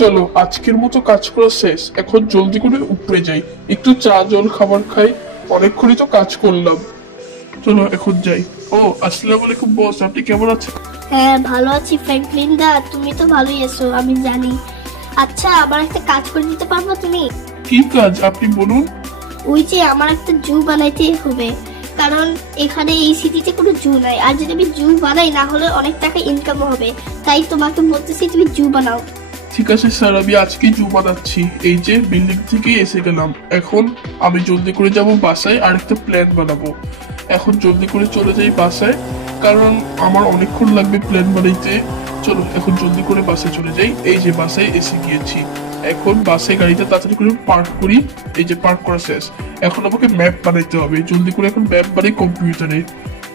চলো আজকের মতো কাজ করা শেষ, এখন জলদি করে উপরে যাই, একটু চা জল খাবার খাই, অনেকক্ষণই তো কাজ করলাম। চলো এখন যাই। ও আসসালামু আলাইকুম বস, আপনি কেমন আছেন? হ্যাঁ, ভালো আছি ফ্র্যাঙ্কলিন দা, তুমি তো ভালোই আছো আমি জানি। আচ্ছা, আমার একটা কাজ করে দিতে পারবো তুমি? কি কাজ আপনি বলুন। ওই যে আমার একটা জু বানাইতে হবে, কারণ এখানে এই সিটিতে কোনো জু নাই, আর যদি আমি জু বানাই না হলে অনেক টাকা ইনকাম হবে, তাই তোমাকে বলতেছি তুমি জু বানাও। ঠিক আছে স্যার, আমি আজকে জু বানাচ্ছি। এই যে বিল্ডিং থেকে এসে গেলাম, এখন আমি জলদি করে যাব বাসায় আর একটা প্ল্যান বানাবো। এখন জলদি করে চলে যাই বাসায়, কারণ আমার অনেকক্ষণ লাগবে প্ল্যান বানাইতে। চলো এখন জলদি করে বাসায় চলে যাই। এই যে বাসায় এসে গিয়েছি, এখন বাসে গাড়িটা তাড়াতাড়ি করে পার্ক করি। এই যে পার্ক করা শেষ, এখন আমাকে ম্যাপ বানাইতে হবে। জলদি করে এখন ম্যাপ বানাই কম্পিউটারে।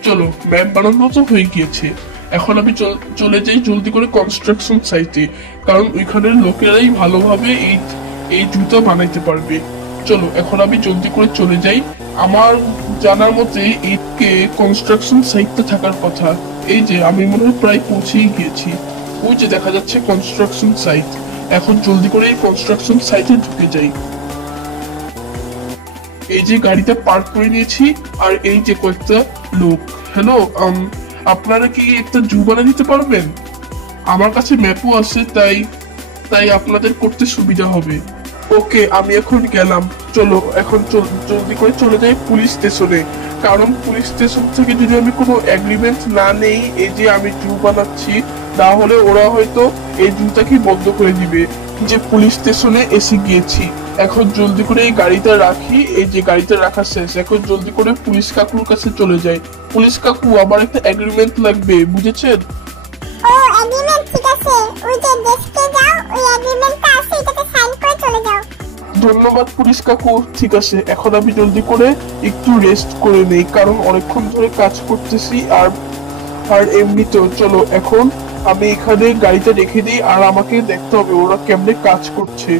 চলো ম্যাপ বানানো তো হয়ে গিয়েছে, এখন আমি চলে যাই জলদি করে কনস্ট্রাকশন সাইটে, কারণ ওইখানের লোকেরাই ভালোভাবে এই জুতা বানাইতে পারবে। চলো এখন আমি জলদি করে চলে যাই। আমার জানার মতে এইকে কনস্ট্রাকশন সাইটটা থাকার কথা। এই যে আমি মনে হয় প্রায় পৌঁছেই গিয়েছি, ওই যে দেখা যাচ্ছে কনস্ট্রাকশন সাইট। এখন জলদি করে এই কনস্ট্রাকশন সাইটে ঢুকে যাই। এই যে গাড়িটা পার্ক করে নিয়েছি, আর এই যে কয়েকটা লোক। হ্যালো, আপনারা কি একটা জু বানিয়ে দিতে পারবেন? আমার কাছে ম্যাপও আছে, তাই তাই আপনাদের করতে সুবিধা হবে। ওকে, আমি এখন গেলাম। চলো এখন জলদি করে চলে যাই পুলিশ স্টেশনে, কারণ পুলিশ স্টেশন থেকে যদি আমি কোনো এগ্রিমেন্ট না নেই এই যে আমি জু বানাচ্ছি, তাহলে ওরা হয়তো এই জুটাকে বন্ধ করে দিবে। যে পুলিশ স্টেশনে এসে গিয়েছি, এখন জলদি করে এই গাড়িটা রাখি। এই যে গাড়িটা রাখা শেষ, এখন জলদি করে পুলিশ কাকুর কাছে চলে যাই। পুলিশ কাকু, আমার একটা এগ্রিমেন্ট লাগবে, বুঝেছেন? ও এগ্রিমেন্ট, ঠিক আছে, ওই যে ডেস্কে যাও, ওই এগ্রিমেন্টটা আছে, এটাতে সাইন করে চলে যাও। ধন্যবাদ পুলিশ কাকু। ঠিক আছে, এখন আমি জলদি করে একটু রেস্ট করে নেই, কারণ অনেকক্ষণ ধরে কাজ করতেছি। আর আর এমনিতেও চলো এখন আমি এখানে গাড়িটা রেখে দিই, আর আমাকে দেখতে হবে ওরা কেমনে কাজ করছে।